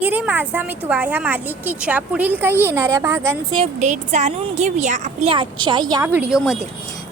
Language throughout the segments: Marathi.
रे माझा मितवा या मालिकेच्या पुढील काही येणाऱ्या भागांचे अपडेट जाणून घेऊया आपल्या आजच्या या व्हिडिओमध्ये.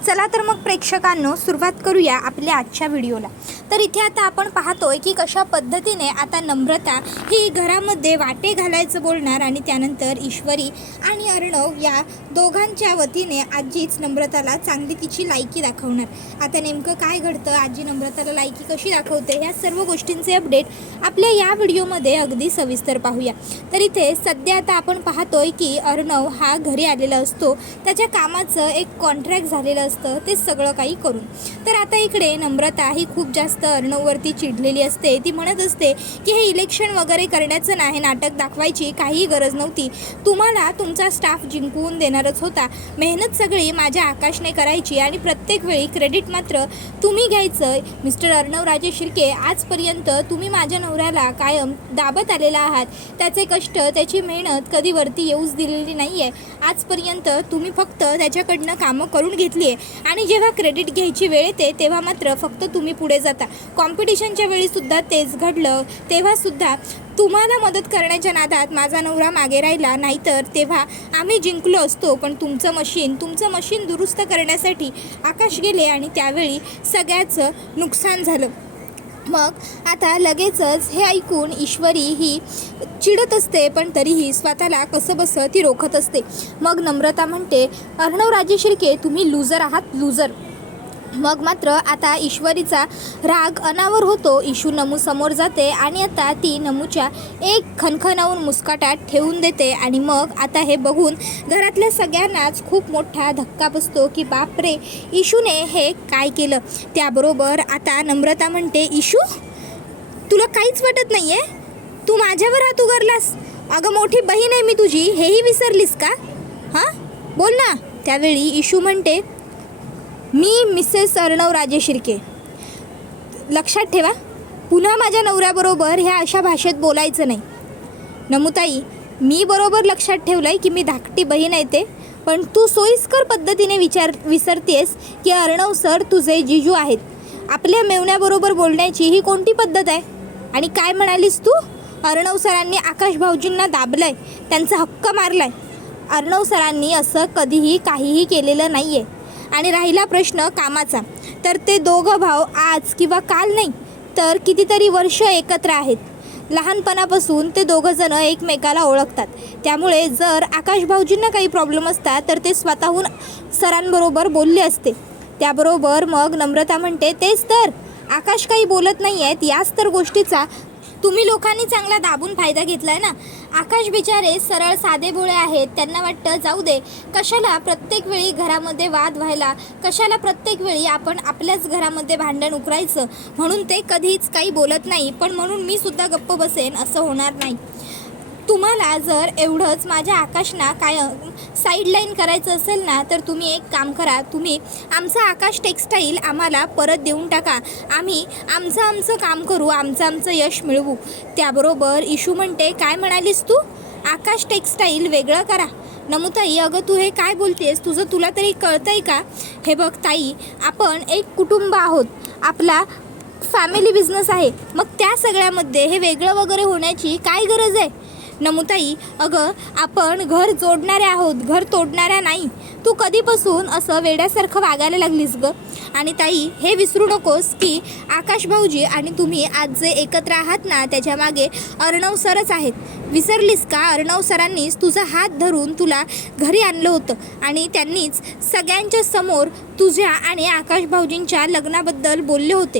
चला तर मग प्रेक्षकांनो सुरुवात करूया आपल्या आजच्या व्हिडिओला. तर इथे आता आपण पाहतोय की कशा पद्धतीने आता नम्रता ही घरामध्ये वाटे घालायचं बोलणार आणि त्यानंतर ईश्वरी आणि अर्णव या दोघांच्या वतीने आजीच नम्रताला चांगली तिची लायकी दाखवणार. आता नेमकं काय घडतं, आजी नम्रताला लायकी कशी दाखवते, ह्या सर्व गोष्टींचे अपडेट आपल्या या व्हिडिओमध्ये अगदी सविस्तर पाहूया. तर इथे सध्या आता आपण पाहतोय की अर्णव हा घरी आलेला असतो, त्याच्या कामाचं एक कॉन्ट्रॅक्ट झालेलं असतं ते सगळं काही करून. तर आता इकडे नम्रता ही खूप जास्त अर्णववरती चिडलेली असते. ती म्हणत असते की हे इलेक्शन वगैरे करण्याचं नाही, नाटक दाखवायची काही गरज नव्हती. तुम्हाला तुमचा स्टाफ जिंकवून देणारच होता. मेहनत सगळी माझ्या आकाशने करायची आणि प्रत्येक वेळी क्रेडिट मात्र तुम्ही घ्यायचं. मिस्टर अर्णव राजे शिर्के, आजपर्यंत तुम्ही माझ्या नवऱ्याला कायम दाबत आलेला आहात. त्याचे कष्ट, त्याची मेहनत कधी वरती येऊच दिलेली नाही आहे. आजपर्यंत तुम्ही फक्त त्याच्याकडनं कामं करून घेतली आहे आणि जेव्हा क्रेडिट घ्यायची वेळ येते तेव्हा मात्र फक्त तुम्ही पुढे जाता. कॉम्पिटिशनच्या वेळीसुद्धा तेच घडलं. तेव्हासुद्धा तुम्हाला मदत करण्याच्या नादात माझा नवरा मागे राहिला, नाहीतर तेव्हा आम्ही जिंकलो असतो. पण तुमचं मशीन दुरुस्त करण्यासाठी आकाश गेले आणि त्यावेळी सगळ्याचं नुकसान झालं. मग आता लगेचच हे ऐकून ईश्वरी ही चिडत असते, पण तरीही स्वतःला कसंबसं ती रोखत असते. मग नम्रता म्हणते, अर्णव राजे शिर्के तुम्ही लूजर आहात, लूजर. मग मात्र आता ईश्वरीचा राग अनावर होतो. इशू नमू समोर जाते आणि आता ती नमूच्या एक खणखणावून मुस्काटात ठेवून देते. आणि मग आता हे बघून घरातल्या सगळ्यांनाच खूप मोठा धक्का बसतो की बापरे, इशूने हे काय केलं. त्याबरोबर आता नम्रता म्हणते, इशू तुला काहीच वाटत नाही आहे? तू माझ्यावर हात उगारलास? अगं मोठी बहीण आहे मी तुझी, हेही विसरलीस का? हां बोल ना. त्यावेळी इशू म्हणते, मी मिसेस अर्णव राजे शिर्के. लक्षात ठेवा, पुन्हा माझ्या नवऱ्याबरोबर ह्या अशा भाषेत बोलायचं नाही. नमुताई, मी बरोबर लक्षात ठेवलं आहे की मी धाकटी बहीण आहे ते, पण तू सोयीस्कर पद्धतीने विसरतेस की अर्णव सर तुझे जिजू आहेत. आपल्या मेवण्याबरोबर बोलण्याची ही कोणती पद्धत आहे? आणि काय म्हणालीस तू? अर्णव सरांनी आकाश भाऊजींना दाबलं आहे, त्यांचा हक्क मारला आहे. अर्णव सरांनी असं कधीही काहीही केलेलं नाही आहे. आणि राहिला प्रश्न कामाचा, तर ते दोघं भाऊ आज किंवा काल नाही तर कितीतरी वर्ष एकत्र आहेत. लहानपणापासून ते दोघंजण एकमेकाला ओळखतात. त्यामुळे जर आकाश भाऊजींना काही प्रॉब्लेम असता तर ते स्वतःहून सरांबरोबर बोलले असते. त्याबरोबर मग नम्रता म्हणते, तेच तर, आकाश काही बोलत नाही आहेत, याच तर गोष्टीचा तुम्ही लोकांनी चांगला दाबून फायदा घेतला आहे ना. आकाश बिचारे सरळ साधे भोळे आहेत. त्यांना वाटतं जाऊ दे, कशाला प्रत्येक वेळी घरामध्ये वाद व्हायला, कशाला प्रत्येक वेळी आपण आपल्याच घरामध्ये भांडण उकरायचं, म्हणून ते कधीच काही बोलत नाही. पण म्हणून मी सुद्धा गप्प बसेन असं होणार नाही. तुम्हाला जर एवढंच माझ्या आकाशना काय साईडलाईन करायचं असेल ना, तर तुम्ही एक काम करा, तुम्ही आमचं आकाश टेक्स्टाईल आम्हाला परत देऊन टाका. आम्ही आमचं काम करू, आमचं यश मिळवू. त्याबरोबर इशू म्हणते, काय म्हणालीस तू? आकाश टेक्स्टाईल वेगळं करा? नमुताई, अगं तू हे काय बोलतेस? तुला तरी कळतं आहे का? हे बघ ताई, आपण एक कुटुंब आहोत, आपला फॅमिली बिझनेस आहे. मग त्या सगळ्यामध्ये हे वेगळं वगैरे होण्याची काय गरज आहे? नमुताई, अगं आपण घर जोडणाऱ्या आहोत, घर तोडणाऱ्या नाही. तू कधीपासून असं वेड्यासारखं वागायला लागलीस गं? आणि ताई, हे विसरू नकोस की आकाश भाऊजी आणि तुम्ही आज जे एकत्र आहात ना, त्याच्यामागे अर्णव सरच आहेत. विसरलीस का? अर्णव सरांनीच तुझा हात धरून तुला घरी आणलं होतं आणि त्यांनीच सगळ्यांच्या समोर तुझ्या आणि आकाश भाऊजींच्या लग्नाबद्दल बोलले होते.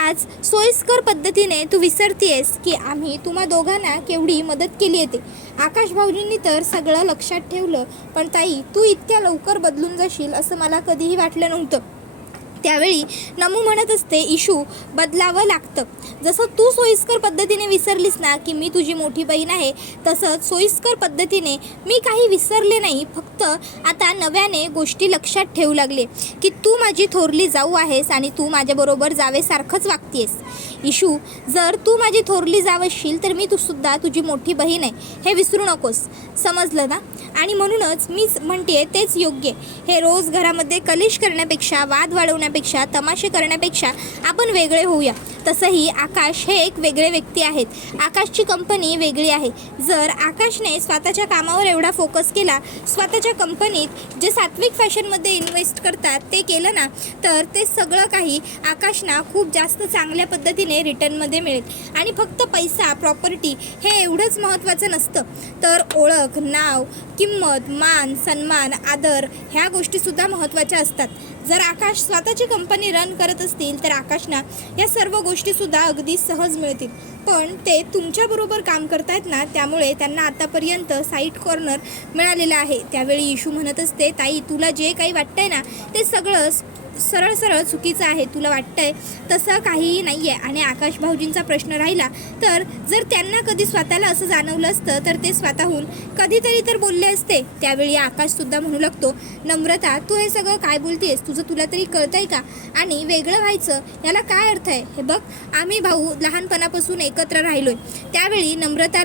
आज सोयीस्कर पद्धतीने तू विसरतेस की आम्ही तुम्हा दोघांना केवढी मदत केली होती. आकाश भाऊजींनी तर सगळं लक्षात ठेवलं, पण ताई तू इतक्या लवकर बदलून जाशील असं मला कधीही वाटलं नव्हतं. त्यावेळी नमू म्हणत असते, इशू बदलावं लागतं. जसं तू सोयीस्कर पद्धतीने विसरलीस ना की मी तुझी मोठी बहीण आहे, तसंच सोयीस्कर पद्धतीने मी काही विसरले नाही. फक्त आता नव्याने गोष्टी लक्षात ठेवू लागले की तू माझी थोरली जाऊ आहेस आणि तू माझ्याबरोबर जावेसारखंच वागतेस. इशू, जर तू माझी थोरली जाव असशील तर मी सुद्धा तुझी मोठी बहीण आहे हे विसरू नकोस, समजलं ना? आणि म्हणूनच मीच म्हणते तेच योग्य. हे रोज घरामध्ये कलेश करण्यापेक्षा, वाद वाढवण्यापेक्षा, तमाशे करण्यापेक्षा आपण वेगळे होऊया. तसंही आकाश हे एक वेगळे व्यक्ती आहेत. आकाशची कंपनी वेगळी आहे. जर आकाशने स्वतःच्या कामावर एवढा फोकस केला, स्वतःच्या कंपनीत जे सात्विक फॅशनमध्ये इन्व्हेस्ट करतात ते केलं ना, तर ते सगळं काही आकाशना खूप जास्त चांगल्या पद्धतीने रिटर्नमध्ये मिळेल. आणि फक्त पैसा, प्रॉपर्टी हे एवढंच महत्त्वाचं नसतं, तर ओळख, नाव, किंमत, मान, सन्मान, आदर ह्या गोष्टीसुद्धा महत्त्वाच्या असतात. जर आकाश स्वतःची कंपनी रन करत असतील तर आकाशना या सर्व गोष्टीसुद्धा अगदी सहज मिळतील. पण ते तुमच्याबरोबर काम करतायत ना, त्यामुळे त्यांना आतापर्यंत साईड कॉर्नर मिळालेलं आहे. त्यावेळी इशू म्हणत असते, ताई तुला जे काही वाटतंय ना ते सगळं सरळ सरळ चुकीचं आहे. तुला वाटतंय तसं काहीही नाही आहे. आणि आकाश भाऊजींचा प्रश्न राहिला तर जर त्यांना कधी स्वतःला असं जाणवलं असतं तर ते स्वतःहून कधीतरी तर बोलले असते. त्यावेळी आकाशसुद्धा म्हणू लागतो, नम्रता तू हे सगळं काय बोलतेस? तुला तरी कळतंय का? आणि वेगळं व्हायचं याला काय अर्थ आहे? हे बघ, आम्ही भाऊ लहानपणापासून एकत्र राहिलोय. त्यावेळी नम्रता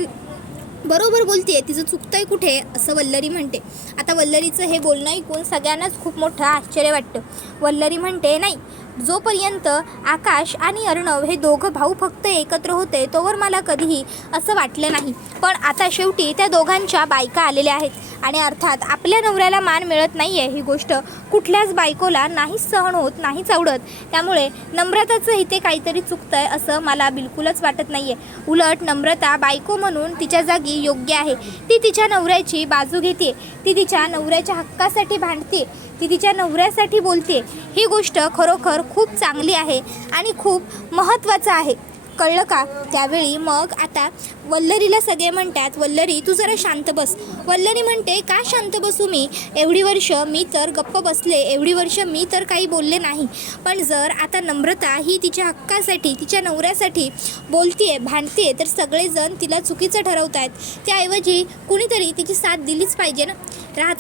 बरोबर बोलतेय, तिचं चुकतंय कुठे असं वल्लरी म्हणते. आता वल्लरीचं हे बोलणं ऐकून सगळ्यांनाच खूप मोठं आश्चर्य वाटतं. वल्लरी म्हणते, नाही, जोपर्यंत आकाश आणि अर्णव हे दोघं भाऊ फक्त एकत्र होते तोवर मला कधीही असं वाटलं नाही. पण आता शेवटी त्या दोघांच्या बायका आलेल्या आहेत आणि अर्थात आपल्या नवऱ्याला मान मिळत नाही आहे ही गोष्ट कुठल्याच बायकोला नाहीच सहन होत, नाहीच आवडत. त्यामुळे नम्रताचं इथे काहीतरी चुकतंय असं मला बिलकुलच वाटत नाही आहे. उलट नम्रता बायको म्हणून तिच्या जागी योग्य आहे. ती तिच्या नवऱ्याची बाजू घेते, ती तिच्या नवऱ्याच्या हक्कासाठी भांडते, ती तिच्या नवऱ्यासाठी बोलते. ही गोष्ट खरोखर खूप चांगली आहे आणि खूप महत्त्वाचं आहे, कळलं का? त्यावेळी मग आता वल्लरीला सगळे म्हणतात, वल्लरी तू जरा शांत बस. वल्लरी म्हणते, का शांत बसू मी? एवढी वर्ष मी तर गप्प बसले, एवढी वर्ष मी तर काही बोलले नाही. पण जर आता नम्रता ही तिच्या हक्कासाठी, तिच्या नवऱ्यासाठी बोलतीये, भांडतीये, तर सगळेजण तिला चुकीचं ठरवत आहेत. त्याऐवजी कुणीतरी तिची साथ दिलीच पाहिजे ना.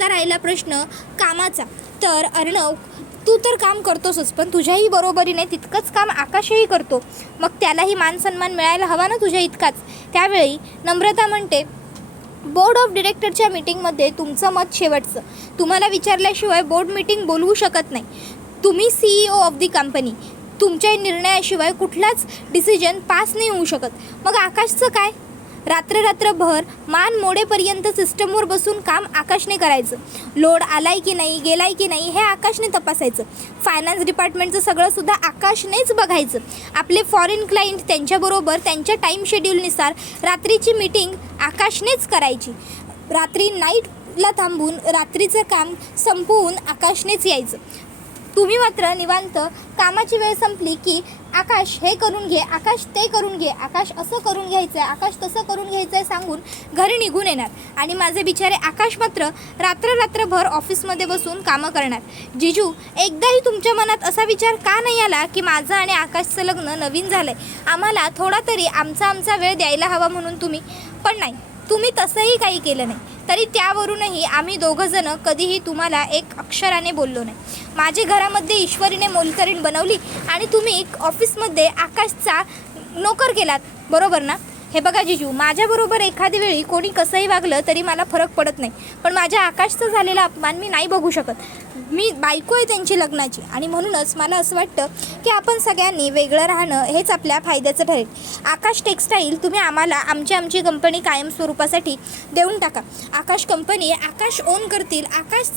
राहिला प्रश्न कामाचा, तर अर्णव तू तर काम करतोसच, पण तुझ्याही बरोबरीने तितकंच काम आकाशही करतो. मग त्यालाही मान सन्मान मिळायला हवा ना तुझ्या इतकाच. त्यावेळी नम्रता म्हणते, बोर्ड ऑफ डिरेक्टरच्या मीटिंगमध्ये तुमचं मत शेवटचं. तुम्हाला विचारल्याशिवाय बोर्ड मीटिंग बोलवू शकत नाही. तुम्ही CEO ऑफ दी कंपनी. तुमच्या निर्णयाशिवाय कुठलाच डिसिजन पास नाही होऊ शकत. मग आकाशचं काय? रात्रभर मान मोडेपर्यंत सिस्टमवर बसून काम आकाशने करायचं. लोड आलाय की नाही, गेलाय की नाही हे आकाशने तपासायचं. फायनान्स डिपार्टमेंटचं सगळंसुद्धा आकाशनेच बघायचं. आपले फॉरेन क्लायंट त्यांच्याबरोबर त्यांच्या टाईम शेड्यूलनुसार रात्रीची मीटिंग आकाशनेच करायची. रात्री नाईटला थांबून रात्रीचं काम संपवून आकाशनेच यायचं. तुम्ही मात्र निवांत कामाची वेळ संपली की आकाश हे करून घे, आकाश ते करून घे, आकाश असं करून घ्यायचं आहे, आकाश तसं करून घ्यायचं आहे सांगून घरी निघून येणार. आणि माझे बिचारे आकाश मात्र रात्रभर ऑफिसमध्ये बसून कामं करणार. जिजू, एकदाही तुमच्या मनात असा विचार का नाही आला की माझं आणि आकाशचं लग्न नवीन झालं आहे, आम्हाला थोडा तरी आमचा वेळ द्यायला हवा म्हणून तुम्ही? पण नाही, तुम्ही तसंही काही केलं नाही. तरी त्यावरूनही आम्ही दोघंजणं कधीही तुम्हाला एक अक्षराने बोललो नाही. माझी घरामध्ये ईश्वरीने मोलकरीण बनवली आणि तुम्ही ऑफिसमध्ये आकाशचा नोकर केलात, बरोबर ना? हे बघा जिजू, माझ्याबरोबर एखादी वेळी कोणी कसंही वागलं तरी मला फरक पडत नाही, पण माझ्या आकाशचा झालेला अपमान मी नाही बघू शकत. मी बायको आहे त्यांची लग्नाची आणि म्हणूनच मला असं वाटतं की आपण सगळ्यांनी वेगळं राहणं हेच आपल्या फायद्याचं ठरेल. आकाश टेक्स्टाईल तुम्ही आम्हाला आमची कंपनी कायमस्वरूपासाठी देऊन टाका. आकाश कंपनी आकाश ओन करतील, आकाश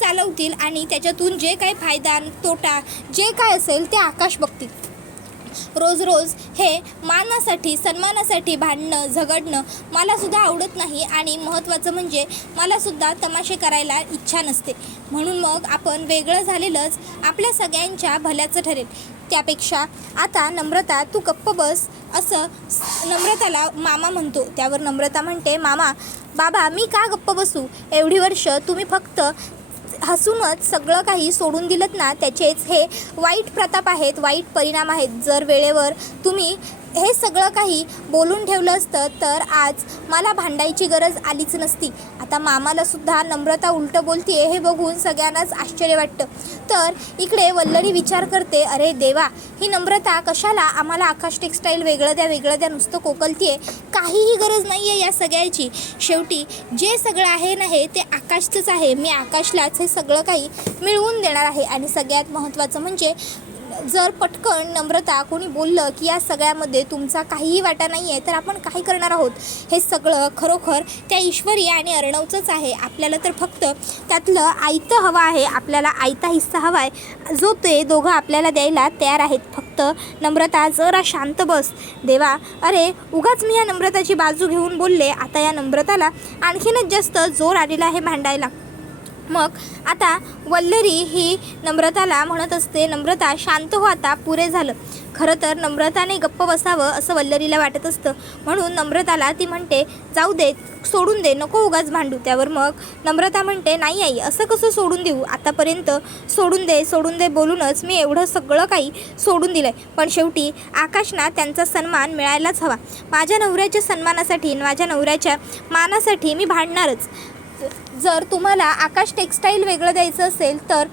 चालवतील आणि त्याच्यातून जे काही फायदा तोटा जे काय असेल ते आकाश बघतील. रोज हे मानासाठी, सन्मानासाठी भांडणं झगडणं मलासुद्धा आवडत नाही आणि महत्त्वाचं म्हणजे मलासुद्धा तमाशे करायला इच्छा नसते. म्हणून मग आपण वेगळं झालेलंच आपल्या सगळ्यांच्या भल्याचं ठरेल. त्यापेक्षा आता नम्रता तू गप्प बस असं नम्रताला मामा म्हणतो. त्यावर नम्रता म्हणते, बाबा मी का गप्प बसू? एवढी वर्ष तुम्ही फक्त हसूनच सगळं काही सोडून दिलं ना, त्याचेच हे वाईट प्रताप आहेत, वाईट परिणाम आहेत. जर वेळेवर तुम्ही हे सगळं काही बोलून ठेवलं असतं तर आज मला भांडायची गरज आलीच नसती. आता मामालासुद्धा नम्रता उलटं बोलतीये हे बघून सगळ्यांनाच आश्चर्य वाटतं. तर इकडे वल्लरी विचार करते, अरे देवा, ही नम्रता कशाला आम्हाला आकाश टेक्स्टाईल वेगळं द्या नुसतं कोकलतीये. काहीही गरज नाही आहे या सगळ्याची. शेवटी जे सगळं आहे ना हे ते आकाशचंच आहे. मी आकाशलाच हे सगळं काही मिळवून देणार आहे. आणि सगळ्यात महत्त्वाचं म्हणजे जर पटकन नम्रता कोणी बोललं की या सगळ्यामध्ये तुमचा काहीही वाटा नाही आहे तर आपण काय करणार आहोत. हे सगळं खरोखर त्या ईश्वरी आणि अर्णवचंच आहे. आपल्याला तर फक्त त्यातलं आयतं हवं आहे. आपल्याला आयता हिस्सा हवा आहे जो ते दोघं आपल्याला द्यायला तयार आहेत. फक्त नम्रता जरा शांत बस. देवा, अरे उगाच मी या नम्रताची बाजू घेऊन बोलले. आता या नम्रताला आणखीनच जास्त जोर आलेला आहे भांडायला. मग आता वल्लरी ही नम्रताला म्हणत असते, नम्रता शांत हो, आता पुरे झालं. खरं तर नम्रताने गप्प बसावं असं वल्लरीला वाटत असतं. म्हणून नम्रताला ती म्हणते, जाऊ दे, सोडून दे, नको उगाच भांडू. त्यावर मग नम्रता म्हणते, नाही आई, असं कसं सोडून देऊ. आतापर्यंत सोडून दे बोलूनच मी एवढं सगळं काही सोडून दिलं आहे. पण शेवटी आकाशना त्यांचा सन्मान मिळायलाच हवा. माझ्या नवऱ्याच्या सन्मानासाठी, माझ्या नवऱ्याच्या मानासाठी मी भांडणारच. जर तुम्हाला आकाश टेक्स्टाईल वेगळं द्यायचं असेल तर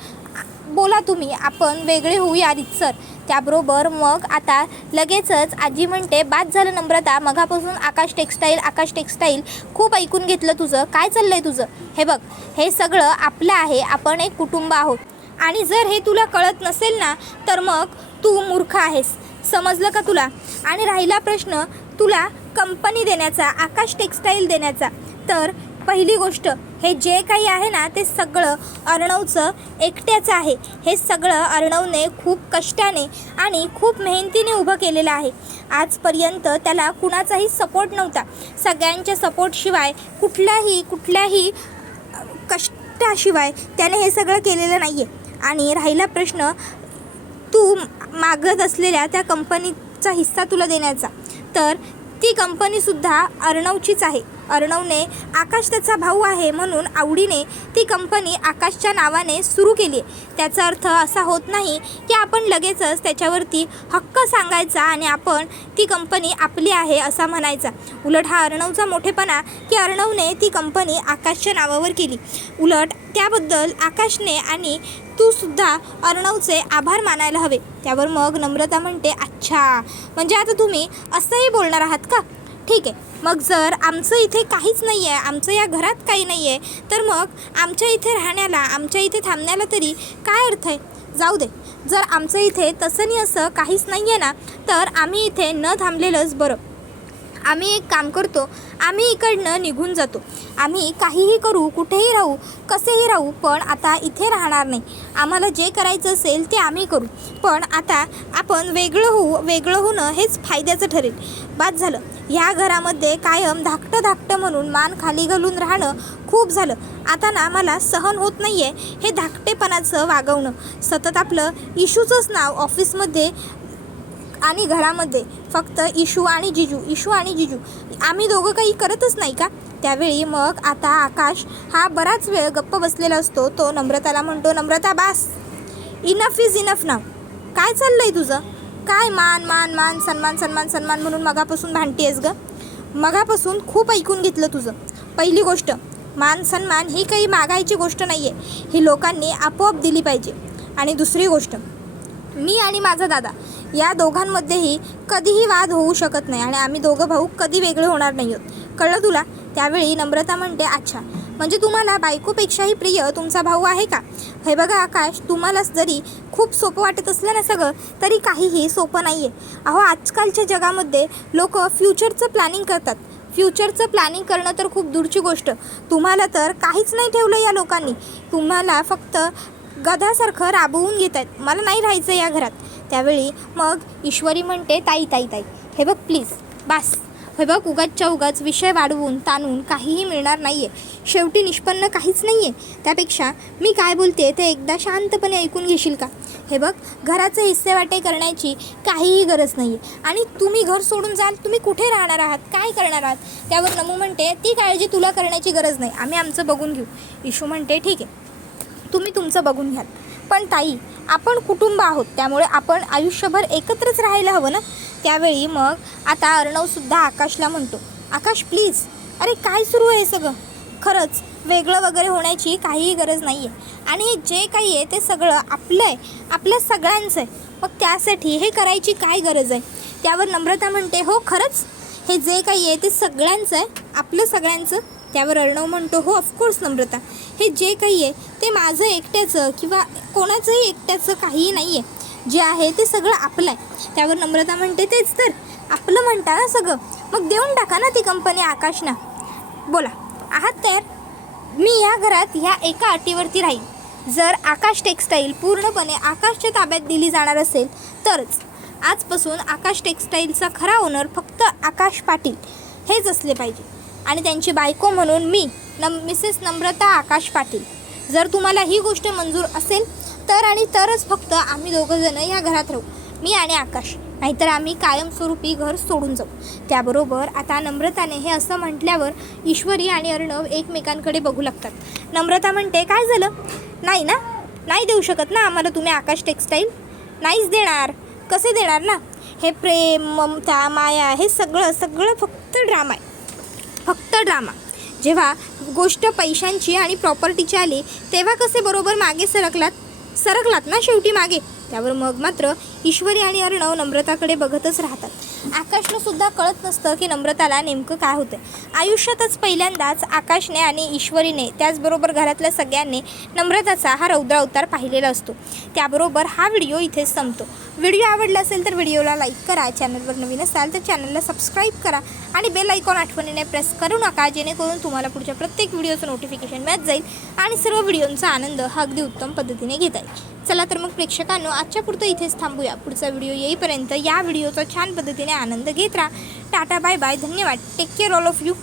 बोला तुम्ही, आपण वेगळे होऊया रितसर. त्याबरोबर मग आता लगेचच आजी म्हणते, बाद झालं नम्रता, मगापासून आकाश टेक्स्टाईल खूप ऐकून घेतलं तुझं. काय चाललं आहे तुझं. हे बघ, हे सगळं आपलं आहे. आपण एक कुटुंब आहोत. आणि जर हे तुला कळत नसेल ना तर मग तू मूर्ख आहेस. समजलं का तुला. आणि राहिला प्रश्न तुला कंपनी देण्याचा, आकाश टेक्स्टाईल देण्याचा, तर पहिली गोष्ट, हे जे काही आहे ना ते सगळं अर्णवचं एकट्याचं आहे. हे सगळं अर्णवने खूप कष्टाने आणि खूप मेहनतीने उभं केलेलं आहे. आजपर्यंत त्याला कुणाचाही सपोर्ट नव्हता. सगळ्यांच्या सपोर्टशिवाय, कुठल्याही कष्टाशिवाय त्याने हे सगळं केलेलं नाही आहे. आणि राहिला प्रश्न तू मागत असलेल्या त्या कंपनीचा हिस्सा तुला देण्याचा, तर ती कंपनीसुद्धा अर्णवचीच आहे. अर्णवने, आकाश त्याचा भाऊ आहे म्हणून आवडीने ती कंपनी आकाशच्या नावाने सुरू केली आहे. त्याचा अर्थ असा होत नाही की आपण लगेचच त्याच्यावरती हक्क सांगायचा आणि आपण ती कंपनी आपली आहे असा म्हणायचा. उलट हा अर्णवचा मोठेपणा की अर्णवने ती कंपनी आकाशच्या नावावर केली. उलट त्याबद्दल आकाशने आणि तू सुद्धा अर्णवचे आभार मानायला हवे. त्यावर मग नम्रता म्हणते, अच्छा, म्हणजे आता तुम्ही असंही बोलणार आहात का. ठीक आहे, मग जर आमचं इथे काहीच नाही आहे, आमचं या घरात काही नाही आहे, तर मग आमच्या इथे राहण्याला, आमच्या इथे थांबण्याला तरी काय अर्थ आहे. जाऊ दे, जर आमचं इथे तसं नाही असं काहीच नाही आहे ना तर आम्ही इथे न थांबलेलंच बरं. आम्ही एक काम करतो, आम्ही इकडनं निघून जातो. आम्ही काहीही करू, कुठेही राहू, कसेही राहू, पण आता इथे राहणार नाही. आम्हाला जे करायचं असेल ते आम्ही करू. पण आता आपण वेगळं होणं हेच फायद्याचं ठरेल. बाद झालं. ह्या घरामध्ये कायम धाकटं म्हणून मान खाली घालून राहणं खूप झालं. आता ना मला सहन होत नाही आहे हे धाकटेपणाचं वागवणं. सतत आपलं इशूचंच नाव ऑफिसमध्ये आणि घरामध्ये फक्त इशू आणि जिजू, आम्ही दोघं काही करतच नाही का. त्यावेळी मग आता आकाश हा बराच वेळ गप्प बसलेला असतो. तो नम्रताला म्हणतो, नम्रता बास, इनफ इज इनफ नाव. काय चाललं आहे तुझं. काय मान सन्मान म्हणून मगापासून भांडतेस ग. मगापासून खूप ऐकून घेतलं तुझं. पहिली गोष्ट, मान सन्मान ही काही मागायची गोष्ट नाही आहे, ही लोकांनी आपोआप दिली पाहिजे. आणि दुसरी गोष्ट, मी आणि माझा दादा या दोघांमध्येही कधीही वाद होऊ शकत नाही आणि आम्ही दोघं भाऊ कधी वेगळे होणार नाही आहोत. कळलं तुला. त्यावेळी नम्रता म्हणते, अच्छा, म्हणजे तुम्हाला बायकोपेक्षाही प्रिय तुमचा भाऊ आहे का. हे बघा आकाश, तुम्हाला जरी खूप सोपं वाटत असलं ना सगळं, तरी काहीही सोपं नाही आहे. अहो, आजकालच्या जगामध्ये लोक फ्युचरचं प्लॅनिंग करतात. फ्युचरचं प्लॅनिंग करणं तर खूप दूरची गोष्ट. तुम्हाला तर काहीच नाही ठेवलं या लोकांनी. तुम्हाला फक्त गधासारखं राबवून घेत आहेत. मला नाही राहायचं या घरात. त्यावेळी मग ईश्वरी म्हणते, ताई, हे बघ प्लीज, बास. हे बघ, उगाच विषय वाढवून ताणून काहीही मिळणार नाही आहे. शेवटी निष्पन्न काहीच नाही आहे. त्यापेक्षा मी काय बोलते ते एकदा शांतपणे ऐकून घेशील का. हे बघ, घराचे हिस्सेवाटे करण्याची काहीही गरज नाही आहे. आणि तुम्ही घर सोडून जाल, तुम्ही कुठे राहणार आहात, काय करणार आहात. त्यावर नमू म्हणते, ती काळजी तुला करण्याची गरज नाही, आम्ही आमचं बघून घेऊ. इशू म्हणते, ठीक आहे, तुम्ही तुमचं बघून घ्याल, पण ताई, आपण कुटुंब आहोत, त्यामुळे आपण आयुष्यभर एकत्रच राहायला हवं ना. त्यावेळी मग आता अर्णवसुद्धा आकाशला म्हणतो, आकाश प्लीज, अरे काय सुरू आहे सगळं, खरंच वेगळं वगैरे होण्याची काहीही गरज नाही आहे आणि जे काही आहे ते सगळं आपलं आहे, आपल्या सगळ्यांचं आहे, मग त्यासाठी हे करायची काय गरज आहे. त्यावर नम्रता म्हणते, हो खरंच हे जे काही आहे ते सगळ्यांचं आहे, आपलं सगळ्यांचं. त्यावर अर्णव म्हणतो, हो ऑफकोर्स नम्रता, हे जे काही आहे ते माझं एकट्याचं किंवा कोणाचंही एकट्याचं काहीही नाही आहे, जे आहे ते सगळं आपलं आहे. त्यावर नम्रता म्हणते, तेच तर आपलं म्हणता ना सगळं, मग देऊन टाका ना ती कंपनी आकाशना. बोला आहात तयार? मी या घरात ह्या एका अटीवरती राहील, जर आकाश टेक्स्टाईल पूर्णपणे आकाशच्या ताब्यात दिली जाणार असेल तरच. आजपासून आकाश टेक्स्टाईलचा खरा ओनर फक्त आकाश पाटील हेच असले पाहिजे आणि त्यांची बायको म्हणून मी मिसेस नम्रता आकाश पाटील. जर तुम्हाला ही गोष्ट मंजूर असेल तर आणि तरच फक्त आम्ही दोघंजणं या घरात राहू, मी आणि आकाश, नाहीतर आम्ही कायमस्वरूपी घर सोडून जाऊ. त्याबरोबर आता नम्रताने हे असं म्हटल्यावर ईश्वरी आणि अर्णव एकमेकांकडे बघू लागतात. नम्रता म्हणते, काय झालं? नाही ना, नाही देऊ शकत ना आम्हाला तुम्ही आकाश टेक्स्टाईल? नाहीच देणार. कसे देणार ना? हे प्रेम, ममता, माया हे सगळं सगळं फक्त ड्रामा आहे, फक्त ड्रामा. जेव्हा गोष्ट पैशांची आणि प्रॉपर्टीची आली तेव्हा कसे बरोबर मागे सरकलात ना शेवटी मागे. त्यावर मग मात्र ईश्वरी आणि अर्णव नम्रताकडे बघतच राहतात. आकाशनं सुद्धा कळत नसतं की नम्रताला नेमकं काय होतं. आयुष्यातच पहिल्यांदाच आकाशने आणि ईश्वरीने त्याचबरोबर घरातल्या सगळ्यांनी नम्रताचा हा रौद्र अवतार पाहिलेला असतो. त्याबरोबर हा व्हिडिओ इथेच संपतो. व्हिडिओ आवडला असेल तर व्हिडिओला लाईक करा, चॅनलवर नवीन असाल तर चॅनलला सबस्क्राईब करा आणि बेल आयकॉन आठवणीने प्रेस करू नका, जेणेकरून तुम्हाला पुढच्या प्रत्येक व्हिडिओचं नोटिफिकेशन मिळत जाईल आणि सर्व व्हिडिओंचा आनंद हा अगदी उत्तम पद्धतीने घेता येईल. चला तर मग प्रेक्षकांनो, आजच्या पुरतं इथेच थांबूया. पुढचा व्हिडिओ येईपर्यंत या व्हिडिओचा छान पद्धतीने आनंद घेत राहा. टाटा, बाय बाय, धन्यवाद. Take care all of you.